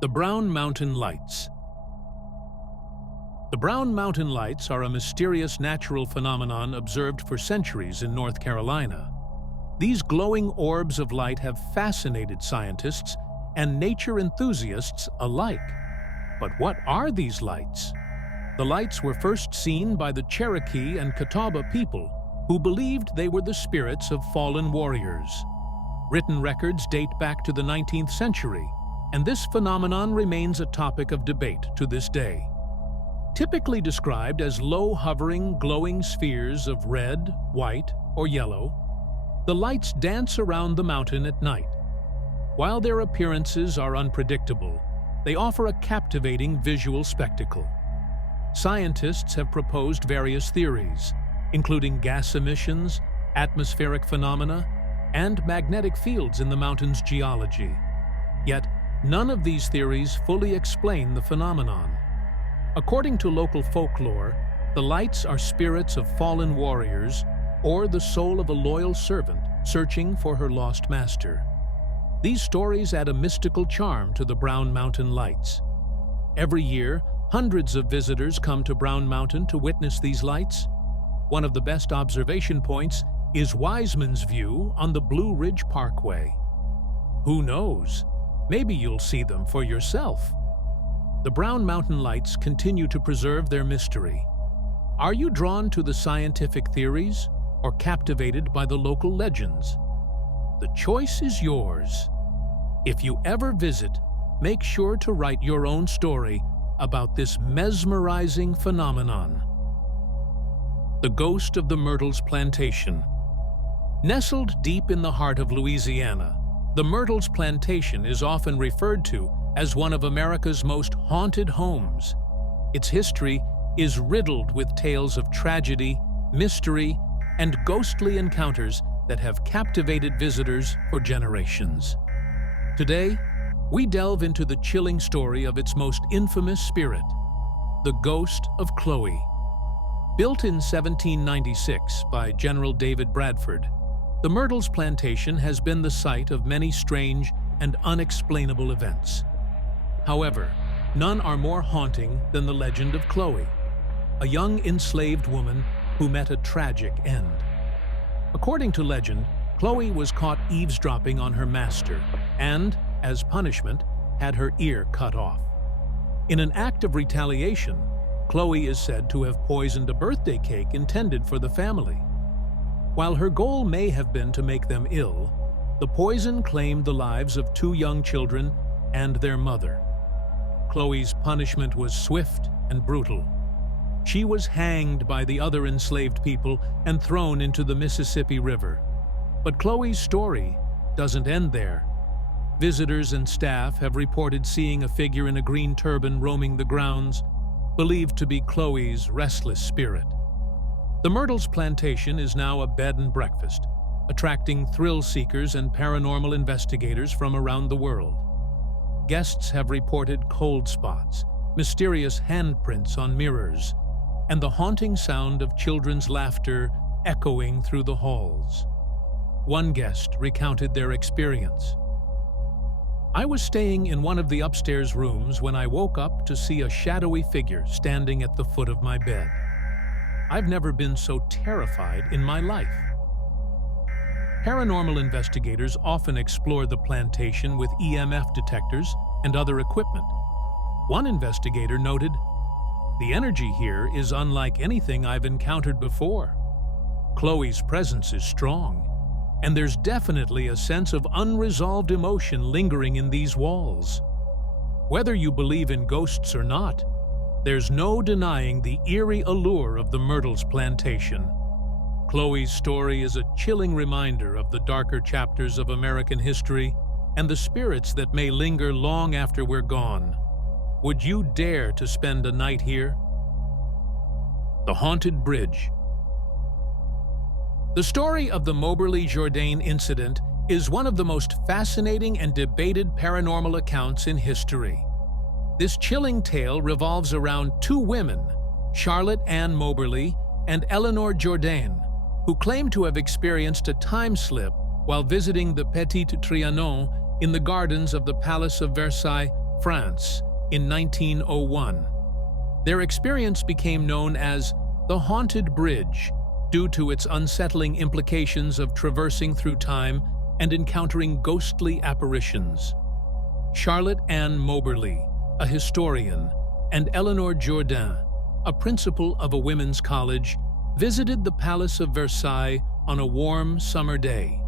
The Brown Mountain Lights. The Brown Mountain Lights are a mysterious natural phenomenon observed for centuries in North Carolina. These glowing orbs of light have fascinated scientists and nature enthusiasts alike. But what are these lights? The lights were first seen by the Cherokee and Catawba people, who believed they were the spirits of fallen warriors. Written records date back to the 19th century, and this phenomenon remains a topic of debate to this day. Typically described as low-hovering, glowing spheres of red, white, or yellow, the lights dance around the mountain at night. While their appearances are unpredictable, they offer a captivating visual spectacle. Scientists have proposed various theories, including gas emissions, atmospheric phenomena, and magnetic fields in the mountain's geology. Yet, none of these theories fully explain the phenomenon. According to local folklore, the lights are spirits of fallen warriors or the soul of a loyal servant searching for her lost master. These stories add a mystical charm to the Brown Mountain Lights. Every year, hundreds of visitors come to Brown Mountain to witness these lights. One of the best observation points is Wiseman's View on the Blue Ridge Parkway. Who knows? Maybe you'll see them for yourself. The Brown Mountain Lights continue to preserve their mystery. Are you drawn to the scientific theories or captivated by the local legends? The choice is yours. If you ever visit, make sure to write your own story about this mesmerizing phenomenon. The Ghost of the Myrtles Plantation. Nestled deep in the heart of Louisiana, the Myrtles Plantation is often referred to as one of America's most haunted homes. Its history is riddled with tales of tragedy, mystery, and ghostly encounters that have captivated visitors for generations. Today, we delve into the chilling story of its most infamous spirit, the ghost of Chloe. Built in 1796 by General David Bradford, the Myrtles Plantation has been the site of many strange and unexplainable events. However, none are more haunting than the legend of Chloe, a young enslaved woman who met a tragic end. According to legend, Chloe was caught eavesdropping on her master and, as punishment, had her ear cut off. In an act of retaliation, Chloe is said to have poisoned a birthday cake intended for the family. While her goal may have been to make them ill, the poison claimed the lives of 2 young children and their mother. Chloe's punishment was swift and brutal. She was hanged by the other enslaved people and thrown into the Mississippi River. But Chloe's story doesn't end there. Visitors and staff have reported seeing a figure in a green turban roaming the grounds, believed to be Chloe's restless spirit. The Myrtles Plantation is now a bed and breakfast, attracting thrill seekers and paranormal investigators from around the world. Guests have reported cold spots, mysterious handprints on mirrors, and the haunting sound of children's laughter echoing through the halls. One guest recounted their experience. "I was staying in one of the upstairs rooms when I woke up to see a shadowy figure standing at the foot of my bed. I've never been so terrified in my life." Paranormal investigators often explore the plantation with EMF detectors and other equipment. One investigator noted, "The energy here is unlike anything I've encountered before. Chloe's presence is strong, and there's definitely a sense of unresolved emotion lingering in these walls." Whether you believe in ghosts or not, there's no denying the eerie allure of the Myrtles Plantation. Chloe's story is a chilling reminder of the darker chapters of American history and the spirits that may linger long after we're gone. Would you dare to spend a night here? The Haunted Bridge. The story of the Moberly-Jourdain incident is one of the most fascinating and debated paranormal accounts in history. This chilling tale revolves around 2 women, Charlotte Ann Moberly and Eleanor Jourdain, who claim to have experienced a time slip while visiting the Petit Trianon in the gardens of the Palace of Versailles France, in 1901. Their experience became known as the Haunted Bridge due to its unsettling implications of traversing through time and encountering ghostly apparitions. Charlotte Ann Moberly, a historian, and Eleanor Jourdain, a principal of a women's college, visited the Palace of Versailles on a warm summer day.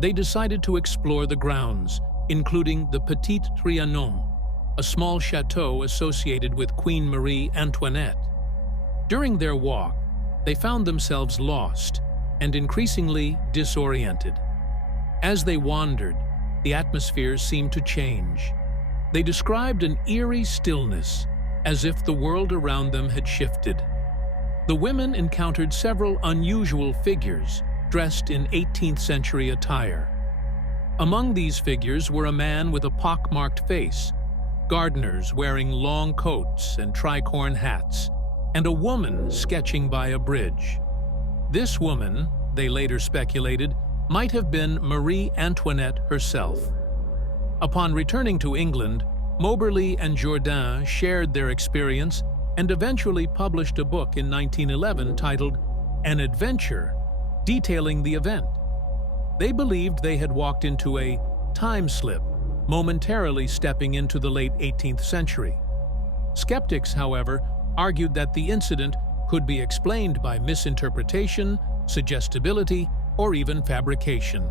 They decided to explore the grounds, including the Petit Trianon, a small chateau associated with Queen Marie Antoinette. During their walk, they found themselves lost and increasingly disoriented. As they wandered, the atmosphere seemed to change. They described an eerie stillness, as if the world around them had shifted. The women encountered several unusual figures dressed in 18th century attire. Among these figures were a man with a pock-marked face, gardeners wearing long coats and tricorn hats, and a woman sketching by a bridge. This woman, they later speculated, might have been Marie Antoinette herself. Upon returning to England, Moberly and Jourdain shared their experience and eventually published a book in 1911 titled An Adventure, detailing the event. They believed they had walked into a time slip, momentarily stepping into the late 18th century. Skeptics, however, argued that the incident could be explained by misinterpretation, suggestibility, or even fabrication.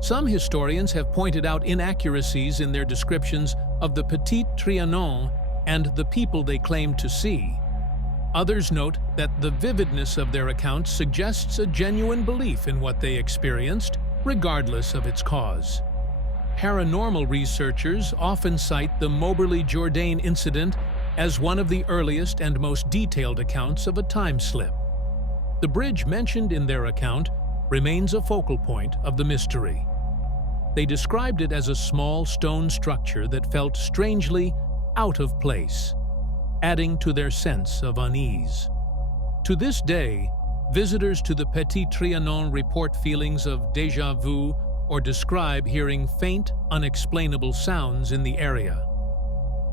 Some historians have pointed out inaccuracies in their descriptions of the Petit Trianon and the people they claimed to see. Others note that the vividness of their accounts suggests a genuine belief in what they experienced, regardless of its cause. Paranormal researchers often cite the Moberly-Jourdain incident as one of the earliest and most detailed accounts of a time slip. The bridge mentioned in their account remains a focal point of the mystery. They described it as a small stone structure that felt strangely out of place, adding to their sense of unease. To this day, visitors to the Petit Trianon report feelings of déjà vu or describe hearing faint, unexplainable sounds in the area.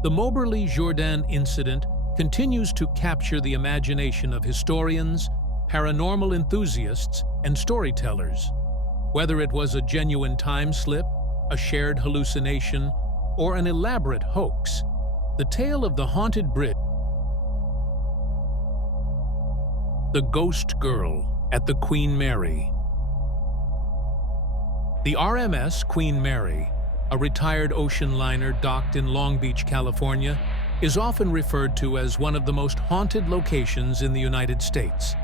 The Moberly-Jourdain incident continues to capture the imagination of historians, paranormal enthusiasts, and storytellers. Whether it was a genuine time slip, a shared hallucination, or an elaborate hoax, the tale of the haunted bridge, the ghost girl at the Queen Mary. The RMS Queen Mary, a retired ocean liner docked in Long Beach, California, is often referred to as one of the most haunted locations in the United States.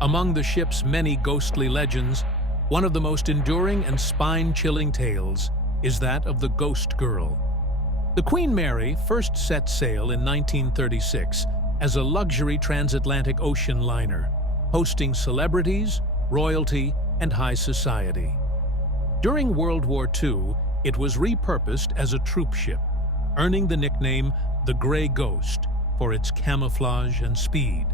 Among the ship's many ghostly legends, one of the most enduring and spine-chilling tales is that of the Ghost Girl. The Queen Mary first set sail in 1936 as a luxury transatlantic ocean liner, hosting celebrities, royalty, and high society. During World War II, it was repurposed as a troop ship, earning the nickname the Gray Ghost for its camouflage and speed.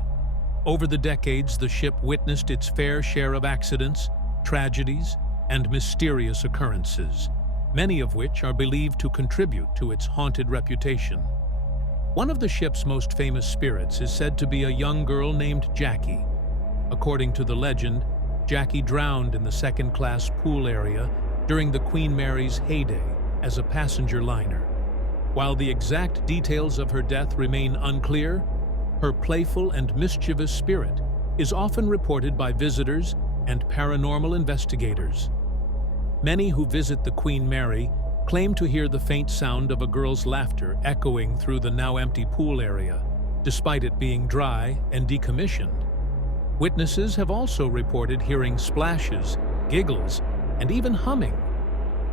Over the decades, the ship witnessed its fair share of accidents, tragedies, and mysterious occurrences, many of which are believed to contribute to its haunted reputation. One of the ship's most famous spirits is said to be a young girl named Jackie. According to the legend, Jackie drowned in the second-class pool area during the Queen Mary's heyday as a passenger liner. While the exact details of her death remain unclear, her playful and mischievous spirit is often reported by visitors and paranormal investigators. Many who visit the Queen Mary claim to hear the faint sound of a girl's laughter echoing through the now-empty pool area, despite it being dry and decommissioned. Witnesses have also reported hearing splashes, giggles, and even humming.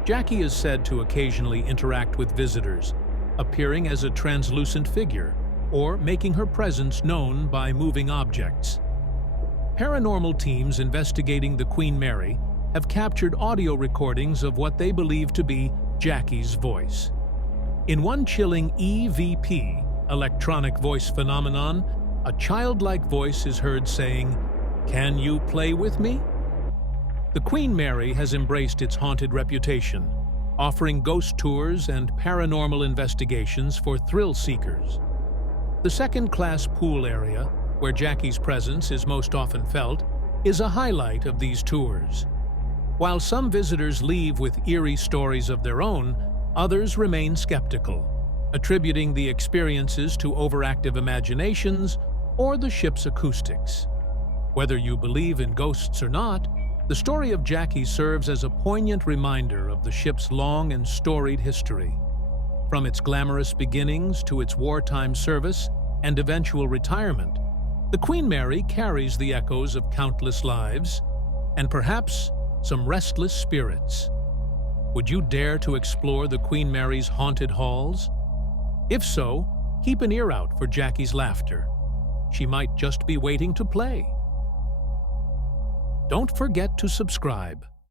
Jackie is said to occasionally interact with visitors, appearing as a translucent figure or making her presence known by moving objects. Paranormal teams investigating the Queen Mary have captured audio recordings of what they believe to be Jackie's voice. In one chilling EVP, electronic voice phenomenon, a childlike voice is heard saying, "Can you play with me?" The Queen Mary has embraced its haunted reputation, offering ghost tours and paranormal investigations for thrill seekers. The second-class pool area, where Jackie's presence is most often felt, is a highlight of these tours. While some visitors leave with eerie stories of their own, others remain skeptical, attributing the experiences to overactive imaginations or the ship's acoustics. Whether you believe in ghosts or not, the story of Jackie serves as a poignant reminder of the ship's long and storied history. From its glamorous beginnings to its wartime service and eventual retirement, the Queen Mary carries the echoes of countless lives and perhaps some restless spirits. Would you dare to explore the Queen Mary's haunted halls? If so, keep an ear out for Jackie's laughter. She might just be waiting to play. Don't forget to subscribe.